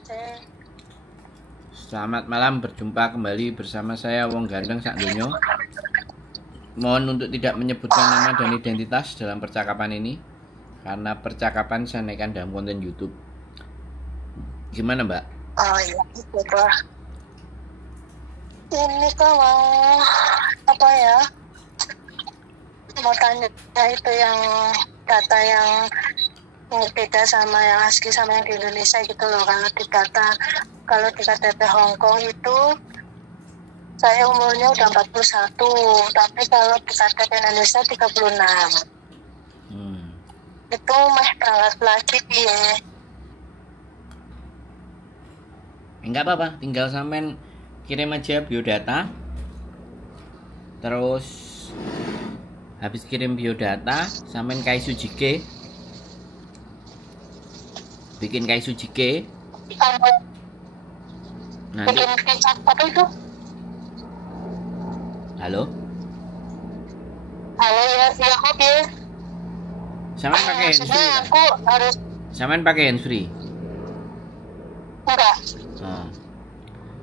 Aceh. Selamat malam, berjumpa kembali bersama saya Wong Gandeng Sak Dunyo. Mohon untuk tidak menyebutkan nama dan identitas dalam percakapan ini, karena percakapan saya naikkan dalam konten YouTube. Gimana Mbak? Oh iya, itu Pak. Ini kok mau apa ya? Mau tanya itu yang data yang beda sama yang asli sama yang di Indonesia gitu loh. Kalau di KTP Hong Kong itu saya umurnya udah 41, tapi kalau di KTP Indonesia 36. Itu mah berangkat lagi ya. Enggak apa-apa, tinggal sampean kirim aja biodata. Terus habis kirim biodata, sampean kaisu jike. Bikin kaisu jike. Nanti Bikin kecap apa itu? halo? Halo ya, kok ya? Sampean pakai handsfree? Aku harus Sampean pakai handsfree? enggak. Oh.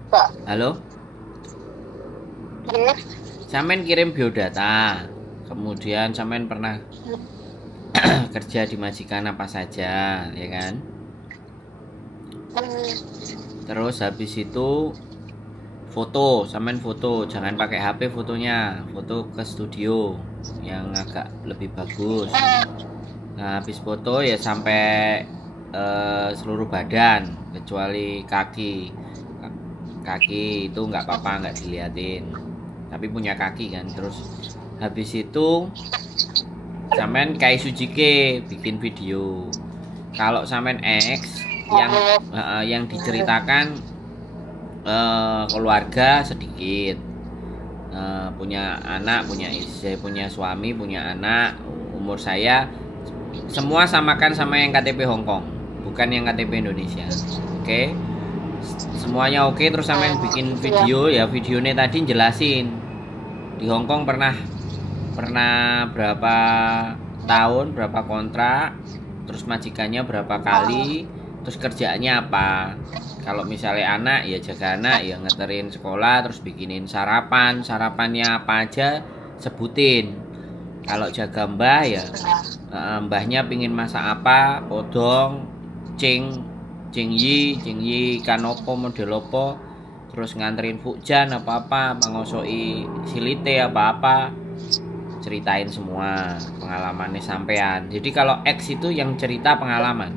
Enggak. Halo? Yes. Sampean kirim biodata. Kemudian sampean pernah kerja di majikan apa saja, ya kan? Terus habis itu foto, sampean foto, jangan pakai HP fotonya, foto ke studio yang agak lebih bagus. Nah, habis foto ya sampai seluruh badan kecuali kaki. Kaki itu nggak apa-apa, nggak diliatin. Tapi punya kaki kan. Terus habis itu sampean kaisu jike bikin video. Kalau sampean X yang diceritakan keluarga sedikit, punya anak, punya istri, punya suami, punya anak, umur saya semua samakan sama yang KTP Hong Kong, bukan yang KTP Indonesia. Oke, semuanya oke. Terus sampean bikin video ya, videonya tadi jelasin di Hong Kong pernah berapa tahun, berapa kontrak, terus majikannya berapa kali, terus kerjaannya apa. Kalau misalnya anak ya jaga anak, ya ngeterin sekolah, terus bikinin sarapannya apa aja sebutin. Kalau jaga mbah ya mbahnya pingin masak apa, podong, cing yi ikan opo, model opo, terus nganterin fujan apa mangosoi silite apa ceritain semua pengalamannya sampean. Jadi kalau X itu yang cerita pengalaman,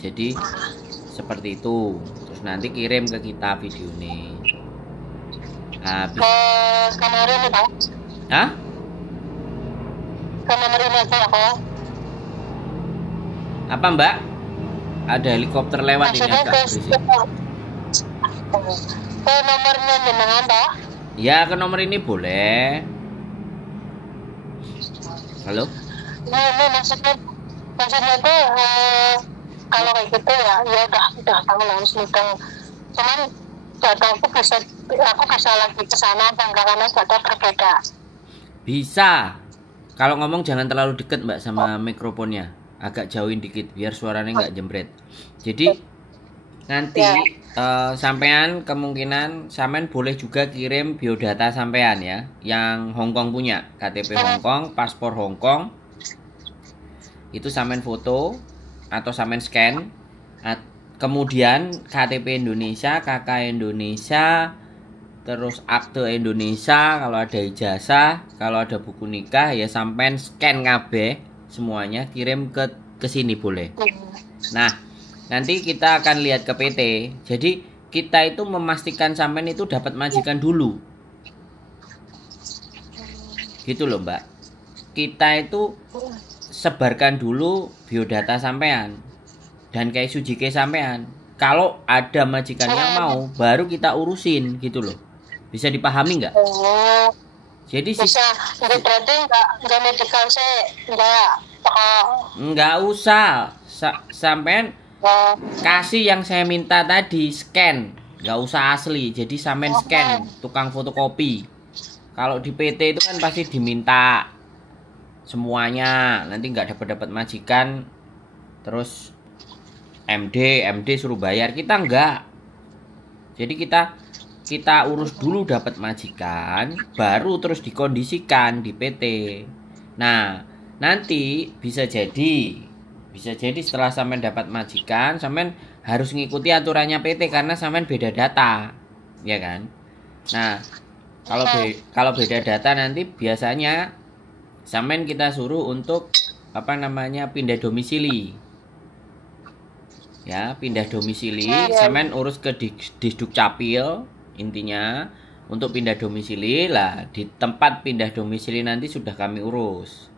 jadi seperti itu. Terus nanti kirim ke kita videonya. Habis Kemarin Pak. Hah? Kemarin aja kok. Apa Mbak? Ada helikopter lewat ini agak berisik. Ke nomornya jenengan Pak? Ya, ke nomor ini boleh. Halo? Ini maksudnya tuh kalau kayak gitu ya udah tahu lah harus ngitung. Cuman data aku bisa lagi ke sana karena data berbeda. Bisa. Kalau ngomong jangan terlalu deket Mbak sama mikrofonnya. Agak jauhin dikit biar suaranya nggak jembret. Jadi nanti sampean kemungkinan sampean boleh juga kirim biodata sampean ya, yang Hong Kong punya, KTP Hong Kong, paspor Hong Kong. Itu sampean foto atau sampean scan. Kemudian KTP Indonesia, KK Indonesia, terus akte Indonesia, kalau ada ijazah, kalau ada buku nikah ya sampean scan kabeh semuanya, kirim ke sini boleh. Nah, nanti kita akan lihat ke PT. Jadi kita itu memastikan sampean itu dapat majikan dulu. Gitu loh, Mbak. Kita itu sebarkan dulu biodata sampean dan kayak sujike sampean. Kalau ada majikan yang mau, baru kita urusin gitu loh. Bisa dipahami nggak? Jadi bisa. Jadi berarti nggak medical saya nggak usah. Sampean kasih yang saya minta tadi, scan, nggak usah asli. Jadi sampean scan, tukang fotokopi. Kalau di PT itu kan pasti diminta semuanya, nanti nggak dapat majikan, terus MD suruh bayar, kita enggak. Jadi kita urus dulu dapat majikan, baru terus dikondisikan di PT. Nah, nanti bisa jadi setelah sampean dapat majikan, sampean harus ngikuti aturannya PT karena sampean beda data, ya kan? Nah, kalau beda data nanti biasanya sampean kita suruh untuk pindah domisili. Ya, pindah domisili, sampean urus ke Disduk Capil, intinya untuk pindah domisili lah. Di tempat pindah domisili nanti sudah kami urus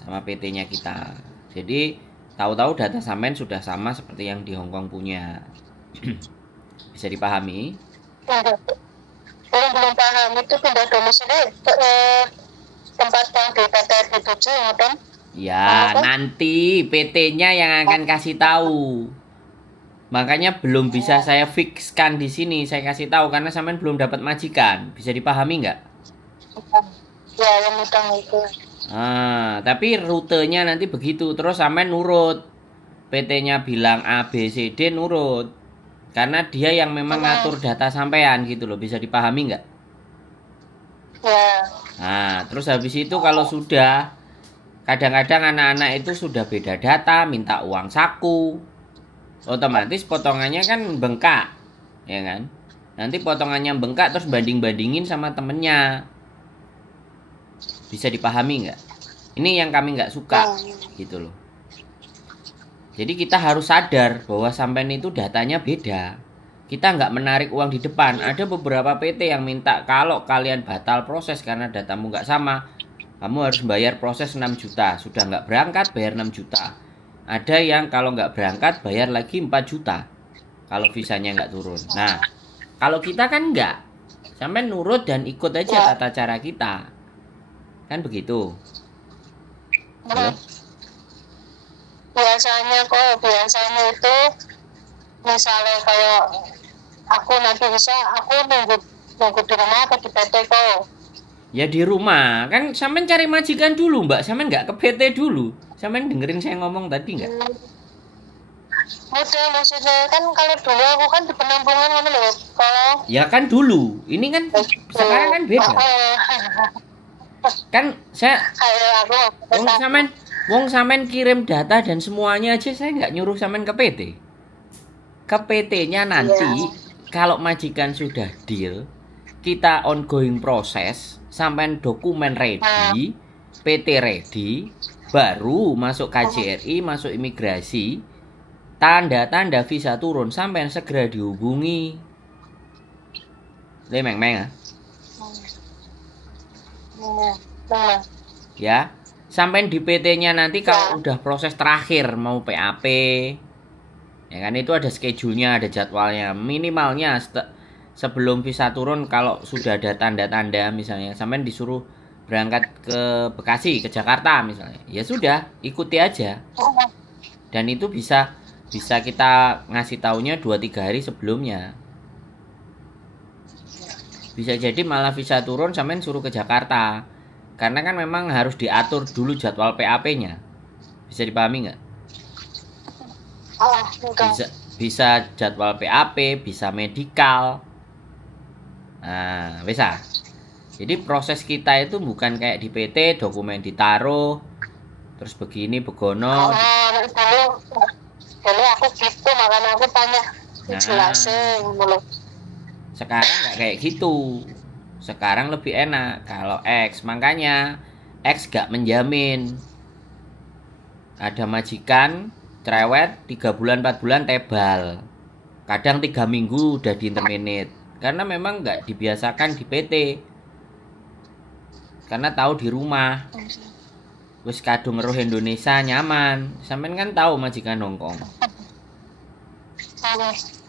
sama PT-nya kita. Jadi tahu-tahu data sampean sudah sama seperti yang di Hongkong punya. Bisa dipahami? Belum paham, itu pindah domisili tempat yang di PT RB7 kan? Ya, nanti PT-nya yang akan kasih tahu. Makanya belum bisa saya fixkan di sini, saya kasih tahu karena sampean belum dapat majikan. Bisa dipahami nggak? Ya, yang utang itu. Tapi rutenya nanti begitu. Terus sampean nurut. PT-nya bilang A, B, C, D nurut. Karena dia yang memang ngatur data sampean gitu loh. Bisa dipahami nggak? Ya. Nah, terus habis itu kalau sudah, kadang-kadang anak-anak itu sudah beda data, minta uang saku. Otomatis potongannya kan bengkak, ya kan? Nanti potongannya bengkak terus banding-bandingin sama temennya. Bisa dipahami nggak? Ini yang kami nggak suka, gitu loh. Jadi kita harus sadar bahwa sampean itu datanya beda. Kita nggak menarik uang di depan. Ada beberapa PT yang minta kalau kalian batal proses karena datamu nggak sama, kamu harus bayar proses 6 juta. Sudah nggak berangkat, bayar 6 juta. Ada yang kalau nggak berangkat, bayar lagi 4 juta. Kalau visanya nggak turun. Nah, kalau kita kan nggak. Sampai nurut dan ikut aja tata cara kita. Kan begitu. Halo? Biasanya itu misalnya kayak aku nanti bisa, aku nunggu di rumah atau di PT kok. Ya di rumah, kan sampean cari majikan dulu mbak, sampean nggak ke PT dulu. Sampean dengerin saya ngomong tadi nggak? Maksudnya kan kalau dulu aku kan di penampungan kan loh. Kalau ya kan dulu, ini kan sekarang kan beda. Kan saya wong sampean kirim data dan semuanya aja saya nggak nyuruh sampean ke PT. Ke PT-nya nanti kalau majikan sudah deal, kita ongoing proses, sampai dokumen ready, PT ready, baru masuk KJRI, masuk imigrasi, tanda-tanda visa turun, sampai segera dihubungi. Meng-meng ya, sampai di PT-nya nanti kalau udah proses terakhir mau PAP, ya kan itu ada schedule-nya, ada jadwalnya, minimalnya sebelum visa turun kalau sudah ada tanda-tanda misalnya sampean disuruh berangkat ke Bekasi, ke Jakarta misalnya. Ya sudah, ikuti aja. Dan itu bisa kita ngasih taunya 2-3 hari sebelumnya. Bisa jadi malah visa turun sampean suruh ke Jakarta. Karena kan memang harus diatur dulu jadwal PAP-nya. Bisa dipahami nggak? Bisa jadwal PAP, bisa medikal. Nah, bisa. Jadi proses kita itu bukan kayak di PT, dokumen ditaruh, terus begini, begono. Dulu aku gitu, makanya aku tanya. Jelasin dulu. Sekarang nggak kayak gitu. Sekarang lebih enak kalau X. Makanya X gak menjamin. Ada majikan cerewet 3 bulan 4 bulan tebal. Kadang 3 minggu udah di interminate. Karena memang gak dibiasakan di PT. Karena tahu di rumah. Wis kadung ngeruh Indonesia nyaman. Sampean kan tahu majikan Hongkong.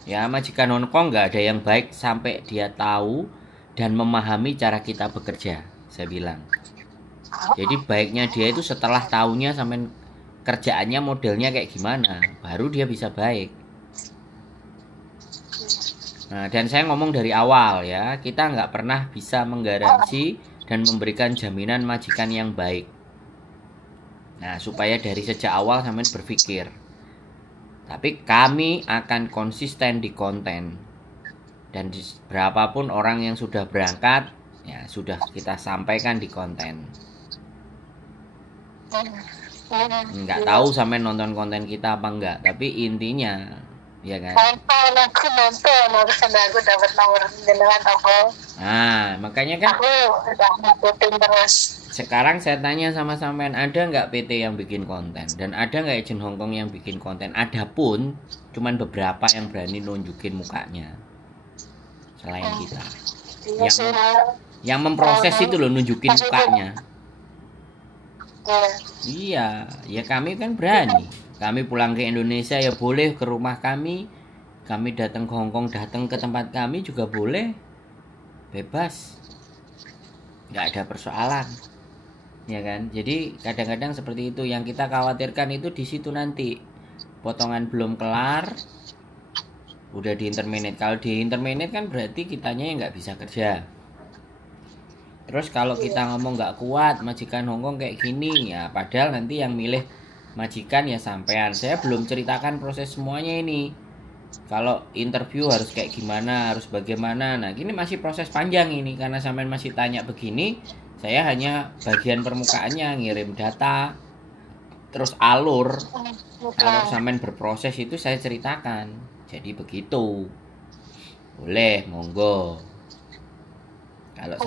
Ya majikan Hongkong gak ada yang baik sampai dia tahu dan memahami cara kita bekerja, saya bilang. Jadi baiknya dia itu setelah tahunya sampai kerjaannya modelnya kayak gimana, baru dia bisa baik. Nah, dan saya ngomong dari awal ya, kita nggak pernah bisa menggaransi dan memberikan jaminan majikan yang baik. Nah, supaya dari sejak awal sampai berpikir, Tapi kami akan konsisten di konten. Dan berapapun orang yang sudah berangkat, ya sudah kita sampaikan di konten. Nggak tahu sampai nonton konten kita apa enggak, tapi intinya, ya kan? nonton, aku dapat nomor jenengan aku. Nah, makanya kan Aku udah ngikutin terus. sekarang saya tanya sama sampean, ada nggak PT yang bikin konten? Dan ada nggak agent Hongkong yang bikin konten? Ada pun, cuman beberapa yang berani nunjukin mukanya. Selain kita. Iya sih, Yang memproses itu loh, nunjukin mukanya. iya. Iya, ya kami kan berani. Kami pulang ke Indonesia ya boleh, ke rumah kami. Kami datang ke Hongkong, datang ke tempat kami juga boleh. Bebas. Nggak ada persoalan. Ya kan? Jadi kadang-kadang seperti itu. Yang kita khawatirkan itu di situ nanti. Potongan belum kelar, udah di interminate. Kalau di interminate kan berarti kitanya yang nggak bisa kerja. Terus kalau kita ngomong nggak kuat, majikan Hongkong kayak gini, ya padahal nanti yang milih majikan ya sampean. Saya belum ceritakan proses semuanya ini. Kalau interview harus kayak gimana, harus bagaimana. Nah, gini masih proses panjang ini karena sampean masih tanya begini. Saya hanya bagian permukaannya, ngirim data, terus alur sampean berproses itu saya ceritakan. Jadi begitu. Boleh, monggo. Kalau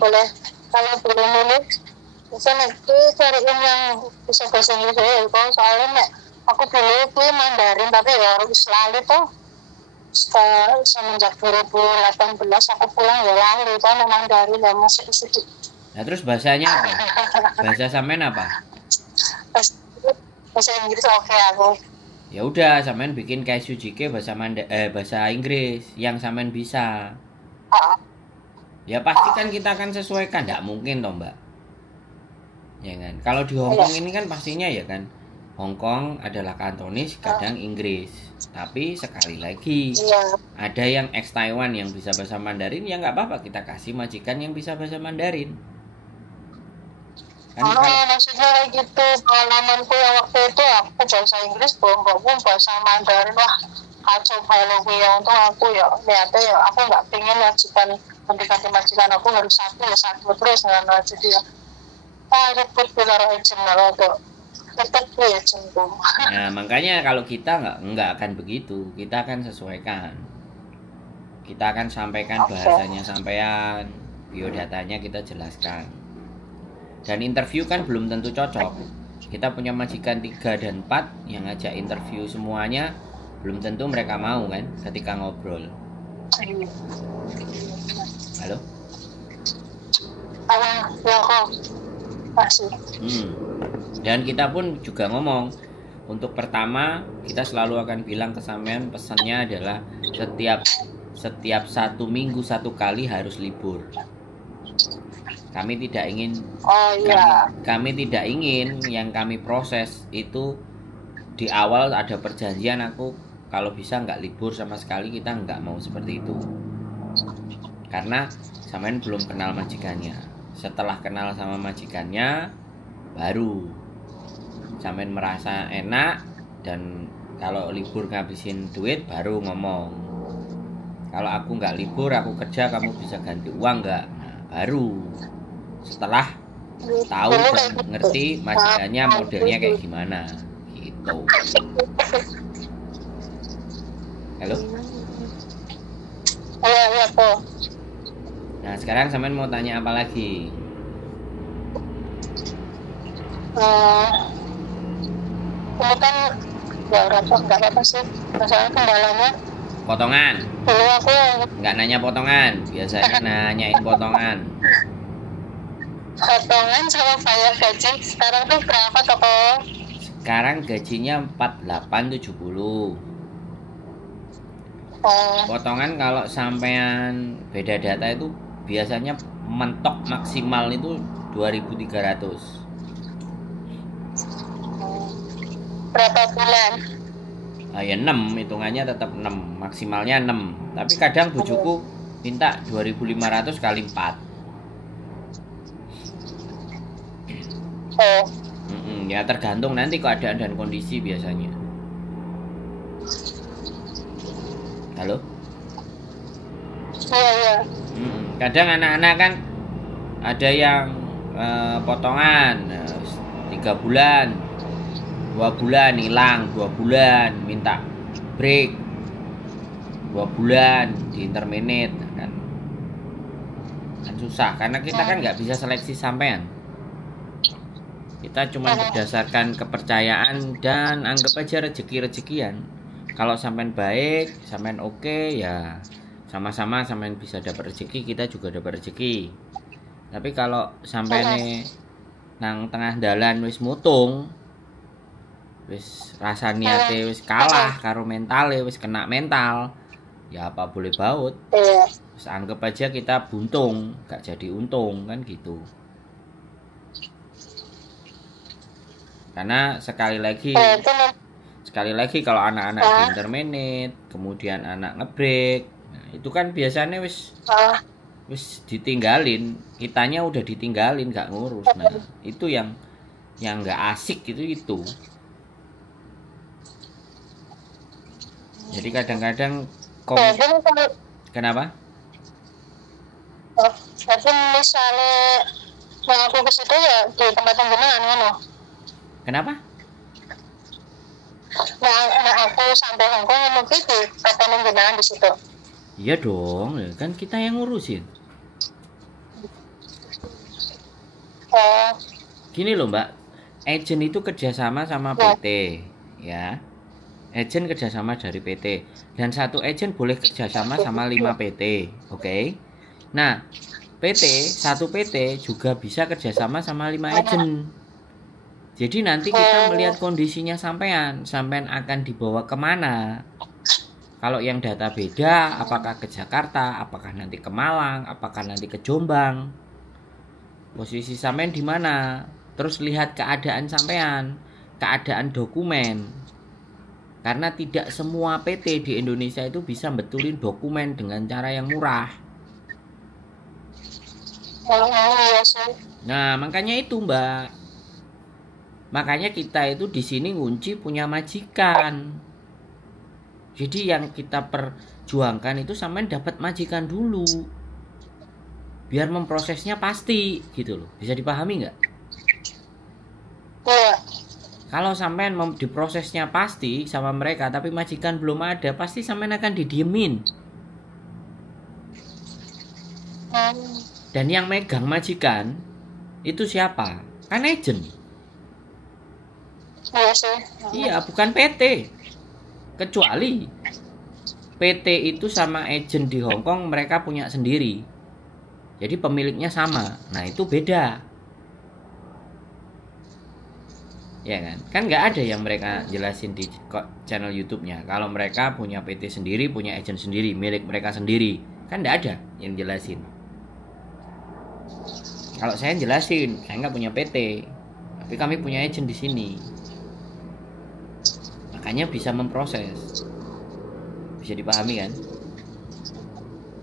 boleh nulis bisa nanti cari yang bisa bahasa Inggris ya. Kalau soalnya nek aku dulu kuwi Mandarin tapi ya harus lali tuh. Semenjak 2018 aku pulang ya lali kan Mandarin ya masih sedikit. Nah terus bahasanya apa? Bahasa sampean apa? Bahasa Inggris oke aku. Ya udah, sampean bikin kayak Sujike bahasa Inggris yang sampean bisa. Ya pasti kan kita akan sesuaikan, nggak mungkin toh mbak. Ya kan. Kalau di Hongkong ini kan pastinya ya kan, Hongkong adalah Kantonis, kadang Inggris. Tapi sekali lagi ada yang ex Taiwan yang bisa bahasa Mandarin, ya nggak apa-apa kita kasih majikan yang bisa bahasa Mandarin. Kan maksudnya kayak gitu. Pengalamanku yang waktu itu aku bahasa Inggris belum bahasa Mandarin, wah kacau balau yang untung aku ya niatnya ya aku nggak pengen majikan majikan aku harus satu terus nggak jadi ya ribet karo agent tuh tetap ya cenderung. Nah makanya kalau kita nggak akan begitu, kita akan sesuaikan, kita akan sampaikan bahasanya sampean, biodatanya kita jelaskan. Dan interview kan belum tentu cocok. Kita punya majikan 3 dan 4 yang ngajak interview semuanya, belum tentu mereka mau kan ketika ngobrol. Halo? Ya kok masih. Dan kita pun juga ngomong, untuk pertama kita selalu akan bilang ke sampean, pesannya adalah setiap 1 minggu 1 kali harus libur. Kami tidak ingin kami tidak ingin yang kami proses itu di awal ada perjanjian aku kalau bisa nggak libur sama sekali, kita nggak mau seperti itu. Karena sampean belum kenal majikannya. Setelah kenal sama majikannya baru sampean merasa enak, dan kalau libur ngabisin duit baru ngomong. Kalau aku nggak libur, aku kerja, kamu bisa ganti uang nggak? Nah, baru setelah tahu dan ngerti majikannya modelnya kayak gimana gitu. Halo? Iya kok. Nah sekarang sampean mau tanya apa lagi? Ini kan ya nggak apa sih masalah kendalanya. Potongan? Dulu aku nggak nanya potongan, biasanya nanyain potongan. Potongan sama bayar gaji sekarang tuh berapa toko? Sekarang gajinya 48,70. Potongan kalau sampean beda data itu biasanya mentok maksimal itu 2.300. Berapa bulan? Ya 6, hitungannya tetap 6, maksimalnya 6. Tapi kadang bujuku minta 2.500 kali 4. Oh. Ya tergantung nanti keadaan dan kondisi biasanya. Halo? Iya. Kadang anak-anak kan ada yang potongan 3 bulan, 2 bulan hilang, 2 bulan minta break, 2 bulan di interminate kan susah karena kita kan nggak bisa seleksi sampean. Kita cuma berdasarkan kepercayaan dan anggap aja rezeki-rezekian. Kalau sampean baik, sampean oke, ya sama-sama sampean bisa dapat rezeki, kita juga dapat rezeki. Tapi kalau sampean nang tengah dalan wis mutung, wis rasa niate wis kalah karo mentale, wis kena mental, ya apa boleh baut. Terus anggap aja kita buntung, gak jadi untung kan gitu. Karena sekali lagi kalau anak-anak di interminate, kemudian anak ngebreak, nah, itu kan biasanya wis ditinggalin, kitanya udah ditinggalin, gak ngurus. Nah itu yang nggak asik itu. Jadi kadang-kadang kenapa? Tapi misalnya yang aku ke situ ya di tempat penggunaan kan? Kenapa? Nah aku sampai Hongkong mungkin di tempat penggunaan di situ. Iya dong, kan kita yang ngurusin. Gini loh Mbak, agent itu kerjasama sama PT, ya. Agent kerjasama dari PT, dan satu agent boleh kerjasama sama 5 PT, oke? Nah, satu PT juga bisa kerjasama sama 5 agent. Jadi nanti kita melihat kondisinya sampean akan dibawa kemana. Kalau yang data beda, apakah ke Jakarta, apakah nanti ke Malang, apakah nanti ke Jombang. Posisi sampean di mana? Terus lihat keadaan sampean, keadaan dokumen. Karena tidak semua PT di Indonesia itu bisa betulin dokumen dengan cara yang murah. Nah, makanya itu, Mbak. Makanya kita itu di sini ngunci punya majikan. Jadi yang kita perjuangkan itu sampean dapat majikan dulu. Biar memprosesnya pasti gitu loh. Bisa dipahami nggak? Iya. Kalau sampean diprosesnya pasti sama mereka tapi majikan belum ada, pasti sampean akan didiemin. Dan yang megang majikan itu siapa? Kan agent. Iya sih. Iya, bukan PT. Kecuali PT itu sama agent di Hong Kong mereka punya sendiri. Jadi pemiliknya sama. Nah, itu beda. Ya kan? Kan nggak ada yang mereka jelasin di channel YouTube-nya. Kalau mereka punya PT sendiri, punya agent sendiri, milik mereka sendiri. Kan nggak ada yang jelasin. Kalau saya jelasin, saya nggak punya PT. Tapi kami punya agent di sini. Makanya bisa memproses. Bisa dipahami kan?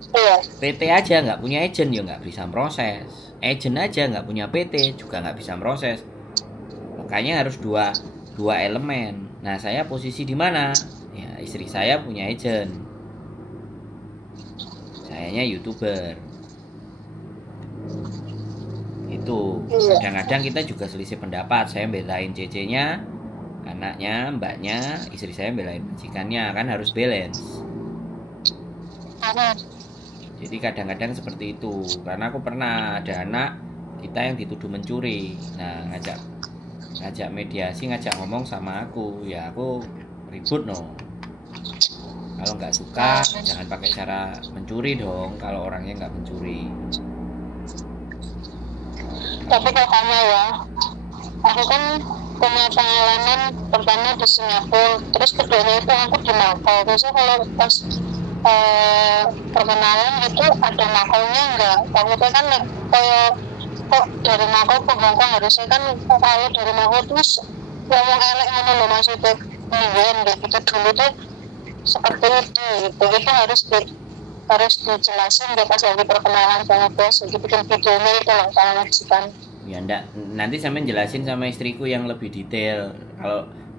Iya. PT aja nggak punya agent ya nggak bisa proses. Agent aja nggak punya PT juga nggak bisa proses. Makanya harus dua elemen. Nah, saya posisi di mana? Ya, istri saya punya agent. Sayanya YouTuber. Itu. Kadang-kadang kita juga selisih pendapat. Saya belain CC-nya, anaknya, mbaknya, istri saya belain majikannya, kan harus balance. Jadi kadang-kadang seperti itu. Karena aku pernah ada anak kita yang dituduh mencuri. Nah, ngajak mediasi, ngajak ngomong sama aku. Ya aku ribut no. Kalau nggak suka, jangan pakai cara mencuri dong. Kalau orangnya nggak mencuri. Tapi katanya ya, aku kan punya pengalaman pertama di Singapura, terus keduanya itu aku di Macau. Biasanya kalau pas perkenalan itu ada Macaunya enggak? Takutnya kan kayak kok dari Macau ke Hongkong harusnya kan kalau dari Macau terus ngomong elek mana loh maksudnya gitu dulu tuh seperti itu gitu. Itu harus dijelasin deh pas lagi perkenalan sama bos, gitu bikin videonya itu loh sama majikan. Ya enggak, nanti sampean jelasin sama istriku yang lebih detail.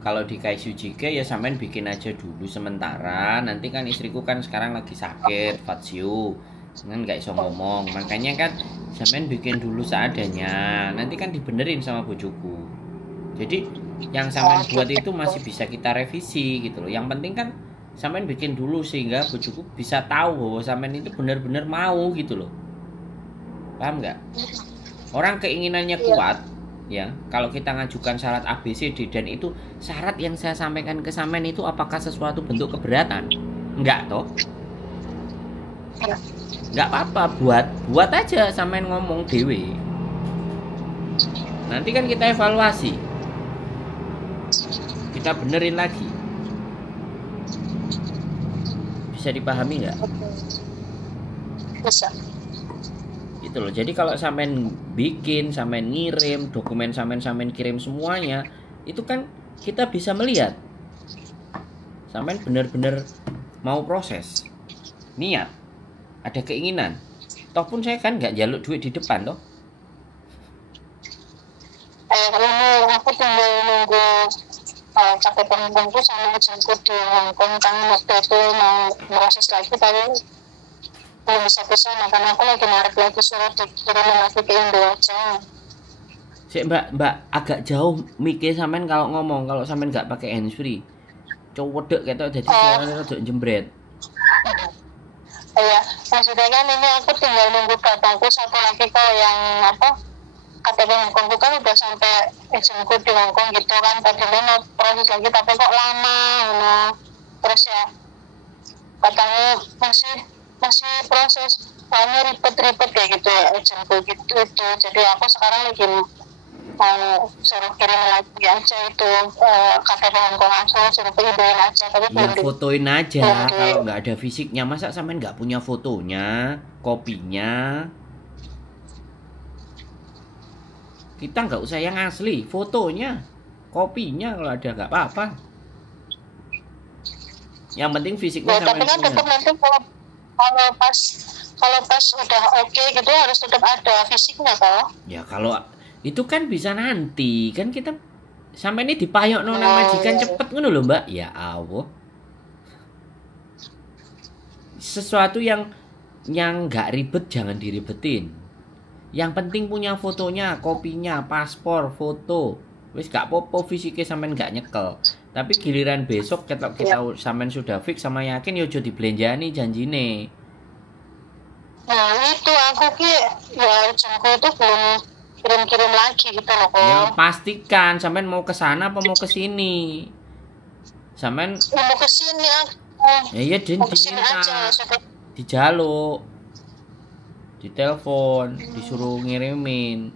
kalau di KSUJK ya sampean bikin aja dulu sementara. Nanti kan istriku kan sekarang lagi sakit, Fatsio. Kan nggak iso ngomong. Makanya kan sampean bikin dulu seadanya. Nanti kan dibenerin sama bojoku. Jadi yang sampean buat itu masih bisa kita revisi gitu loh. Yang penting kan sampean bikin dulu sehingga bojoku bisa tahu bahwa sampean itu benar-benar mau gitu loh. Paham nggak? Orang keinginannya kuat, ya. Kalau kita ngajukan syarat A, B, C, D dan itu syarat yang saya sampaikan ke sampean itu apakah sesuatu bentuk keberatan? Enggak toh? Enggak apa-apa, buat aja sampean ngomong dewe. Nanti kan kita evaluasi. Kita benerin lagi. Bisa dipahami nggak? Bisa. Gitu loh. Jadi kalau sampean bikin, sampean ngirim, dokumen sampean kirim semuanya, itu kan kita bisa melihat sampean benar-benar mau proses, niat, ada keinginan. Toh pun saya kan nggak jaluk duit di depan toh. Ini aku tinggal nunggu KTP Hongkongku sama jemput di Hongkong, kan waktu itu mau proses lagi tapi belum bisa kesana karena aku lagi narik lagi surat dikirim lagi ke Indo aja. Sik Mbak agak jauh mikir sampean kalau ngomong, kalau sampean nggak pakai handsfree. Cowodek ketok jadi suaranya rada jembret. Iya, maksudnya kan ini aku tinggal nunggu datangku satu lagi kok yang KTP Hongkongku kan udah sampai izinku di Hongkong gitu kan, tadi mau proses lagi tapi kok lama terus ya katanya masih proses, soalnya ribet kayak gitu ya izinku gitu itu. Jadi aku sekarang lagi mau suruh kirim lagi aja itu KTP Hongkong langsung suruh pindahin aja tapi ya fotoin aja. Kalau nggak ada fisiknya, masa sampean nggak punya fotonya, kopinya? Kita nggak usah yang asli, fotonya, kopinya kalau ada nggak apa-apa. Yang penting fisiknya ya, tapi kan tetap nanti kalau pas udah oke gitu harus tetap ada fisiknya toh. Ya kalau itu kan bisa nanti, kan kita sampai ini dipayok nang majikan cepet ngono lho Mbak. Ya Allah. Sesuatu yang nggak ribet jangan diribetin. Yang penting punya fotonya, kopinya, paspor, foto. Wis gak popo fisiknya sampean gak nyekel. Tapi giliran besok kita sampean sudah fix sama yakin yo aja dibelenjani janjine. Nah itu aku ya jangkau itu belum kirim lagi gitu loh. Ya pastikan sampean mau ke sana apa mau ke sini. Sampean mau ke sini aku. Ya iya diminta. Dijaluk. Ditelepon, disuruh ngirimin.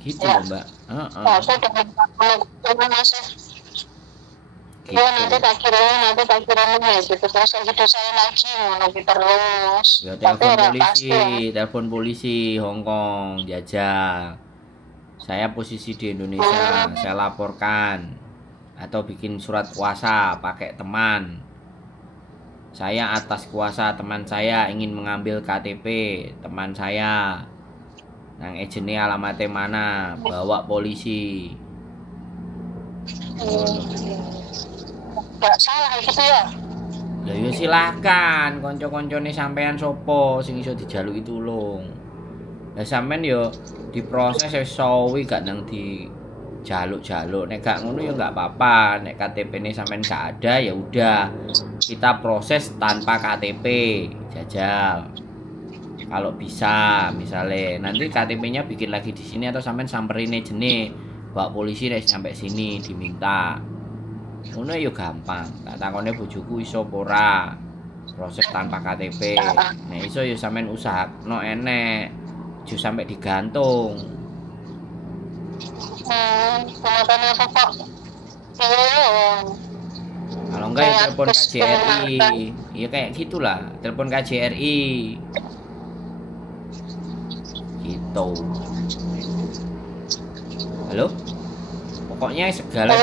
Gitu ya, Mbak. Aku udah masih. Gitu. Nanti tak kirimin ya gitu. Terus kayak gitu saya lagi lagi terus. Ya telepon polisi Hong Kong jajal. Saya posisi di Indonesia, saya laporkan atau bikin surat kuasa pakai teman. Saya atas kuasa teman saya ingin mengambil KTP teman saya. Yang agentnya alamatnya mana? Bawa polisi. Gak salah gitu ya? Ya silakan. Konco-koncone sampean sopo sing iso dijaluki tulung. Lah sampean yo diproses sawi gak nang dijaluk-jaluk. Nek gak ngono ya gak apa-apa. Nek KTP-ne sampean gak ada ya udah. Kita proses tanpa KTP, jajal. Kalau bisa, misalnya nanti KTP-nya bikin lagi di sini atau sampean samperin jenis, bawa polisi nek sampai sini diminta. Ngono ya gampang. Tak takone bojoku iso ora proses tanpa KTP. Nek iso ya sampean usahakno enek. Aja sampai digantung. Makanya aku kok kalau enggak ya telepon KJRI. Iya kayak gitulah, telepon KJRI. Gitu. Halo? Pokoknya segala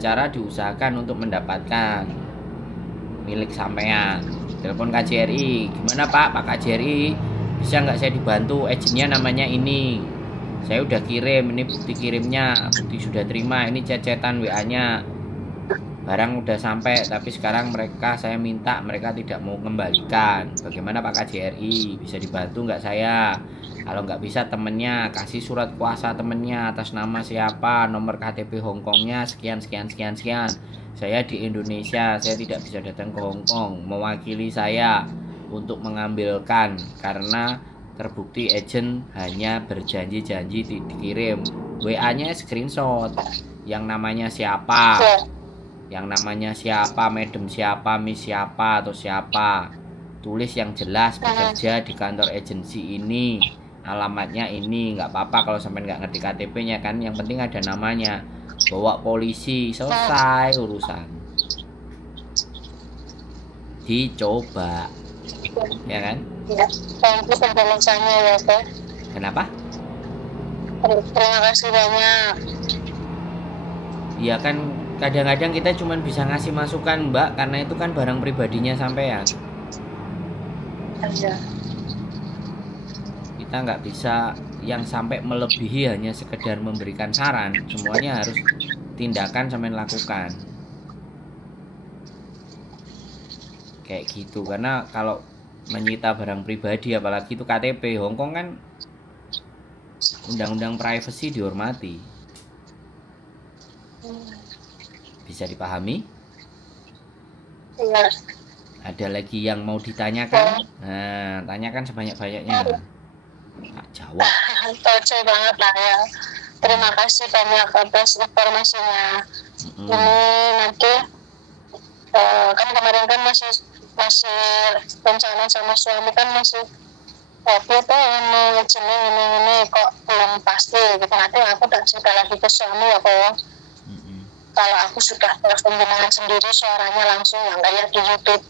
cara diusahakan untuk mendapatkan milik sampean. Telepon KJRI. Gimana Pak KJRI? Bisa nggak saya dibantu? Agennya namanya ini. Saya udah kirim, ini bukti kirimnya, bukti sudah terima, ini cecetan WA-nya. Barang udah sampai, tapi sekarang saya minta mereka tidak mau kembalikan. Bagaimana Pak KJRI? Bisa dibantu nggak saya? Kalau nggak bisa temennya kasih surat kuasa temennya atas nama siapa, nomor KTP Hongkongnya sekian sekian sekian sekian. Saya di Indonesia, saya tidak bisa datang ke Hongkong. Mewakili saya untuk mengambilkan karena terbukti agent hanya berjanji-janji dikirim. WA-nya screenshot. Yang namanya siapa? Yang namanya siapa, madam siapa, miss siapa atau siapa. Tulis yang jelas bekerja di kantor agensi ini. Alamatnya ini, nggak apa-apa kalau sampai nggak ngerti KTP-nya kan. Yang penting ada namanya. Bawa polisi, selesai urusan. Dicoba. Ya kan? Ya, thank you penjelasannya ya, Pak. Kenapa? Terima kasih banyak. Ya kan kadang-kadang kita cuma bisa ngasih masukan Mbak, karena itu kan barang pribadinya sampean. Iya. Kita nggak bisa yang sampai melebihi hanya sekedar memberikan saran. Semuanya harus tindakan sampean lakukan. Kayak gitu, karena kalau menyita barang pribadi apalagi itu KTP Hongkong kan undang-undang privacy dihormati. Bisa dipahami? Iya. Ada lagi yang mau ditanyakan? Nah, tanyakan sebanyak-banyaknya. Tak jawab. Oke banget lah ya. Terima kasih banyak atas informasinya. Ini nanti kan kemarin kan masih rencana sama suami kan masih tapi tuh ini kok belum pasti gitu. Nanti aku tak cerita lagi ke suami ya kok. Kalau aku sudah telepon dengan sendiri suaranya langsung yang kayak di YouTube.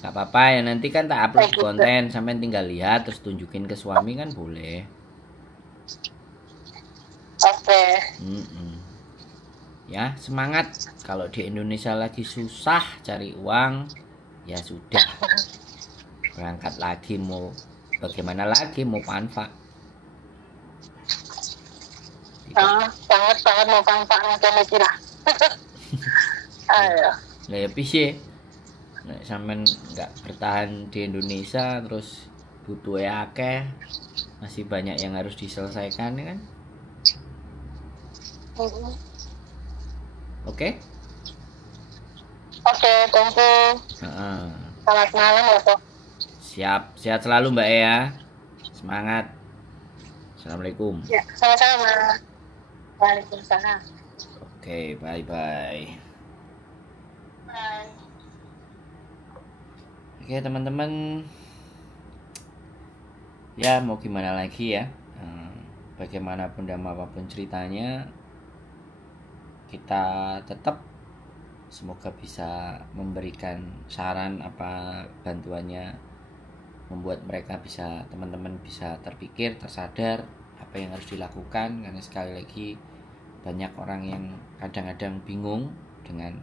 Gak apa-apa ya, nanti kan tak upload konten sampai tinggal lihat terus tunjukin ke suami kan boleh. Oke. Ya semangat. Kalau di Indonesia lagi susah cari uang, ya sudah berangkat lagi, mau bagaimana lagi, mau panfa. Banget mau panfa nanti lah. Ayo. Nah ya piye? Nek sampean nggak bertahan di Indonesia terus butuh akeh, masih banyak yang harus diselesaikan ya kan? Oke, thank you. Selamat malam ya Pak. Siap, sehat selalu Mbak ya. Semangat. Assalamualaikum. Ya, sama-sama. Waalaikumsalam. Oke, bye-bye. Bye. Oke teman-teman, ya mau gimana lagi ya, bagaimanapun dan apapun ceritanya, kita tetap semoga bisa memberikan saran apa bantuannya, membuat mereka bisa, teman-teman bisa terpikir, tersadar apa yang harus dilakukan. Karena sekali lagi banyak orang yang kadang-kadang bingung dengan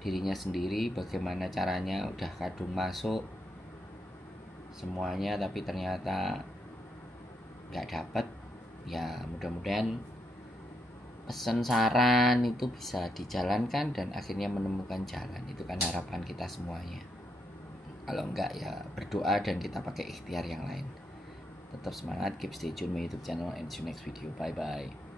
dirinya sendiri, bagaimana caranya udah kadung masuk semuanya tapi ternyata nggak dapat. Ya mudah-mudahan pesan saran itu bisa dijalankan dan akhirnya menemukan jalan. Itu kan harapan kita semuanya. Kalau enggak ya berdoa dan kita pakai ikhtiar yang lain. Tetap semangat, keep stay tune my YouTube channel and see you next video. Bye bye.